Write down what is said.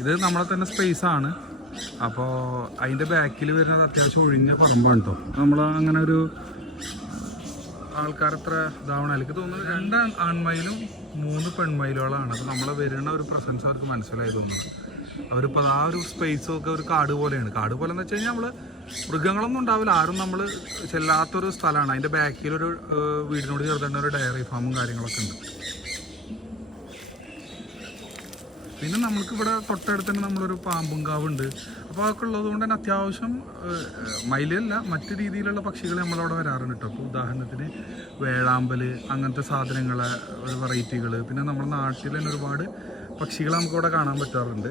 ഇത് നമ്മളെ തന്നെ സ്പേസാണ്. അപ്പോൾ അതിൻ്റെ ബാക്കിൽ വരുന്നത് അത്യാവശ്യം ഒഴിഞ്ഞ പറമ്പാണ് കേട്ടോ. നമ്മൾ അങ്ങനെ ഒരു ആൾക്കാരത്ര ഇതാവണം. എനിക്ക് തോന്നുന്നത് 2 ആൺമയിലും 3 പെൺമയിലുകളാണ്. അപ്പോൾ നമ്മളെ വരുന്ന ഒരു പ്രസൻസ് അവർക്ക് മനസ്സിലായി തോന്നുന്നത്. അവരിപ്പോൾ ആ ഒരു സ്പേസൊക്കെ ഒരു കാട് പോലെയാണ്. കാട് പോലെ എന്ന് വെച്ച് കഴിഞ്ഞാൽ നമ്മൾ മൃഗങ്ങളൊന്നും ഉണ്ടാവില്ല, ആരും നമ്മൾ ചെല്ലാത്തൊരു സ്ഥലമാണ്. അതിൻ്റെ ബാക്കിലൊരു വീടിനോട് ചേർത്തേണ്ട ഒരു ഡയറി ഫാമും കാര്യങ്ങളൊക്കെ ഉണ്ട്. പിന്നെ നമുക്കിവിടെ തൊട്ടടുത്ത് തന്നെ നമ്മളൊരു പാമ്പുംകാവുണ്ട്. അപ്പോൾ അതൊക്കെ ഉള്ളത് കൊണ്ട് തന്നെ അത്യാവശ്യം മയിലല്ല മറ്റു രീതിയിലുള്ള പക്ഷികൾ നമ്മളവിടെ വരാറുണ്ട് കേട്ടോ. അപ്പോൾ ഉദാഹരണത്തിന് വേഴാമ്പൽ, അങ്ങനത്തെ സാധനങ്ങളെ ഒരു വെറൈറ്റികൾ, പിന്നെ നമ്മുടെ നാട്ടിൽ തന്നെ ഒരുപാട് പക്ഷികൾ നമുക്കിവിടെ കാണാൻ പറ്റാറുണ്ട്.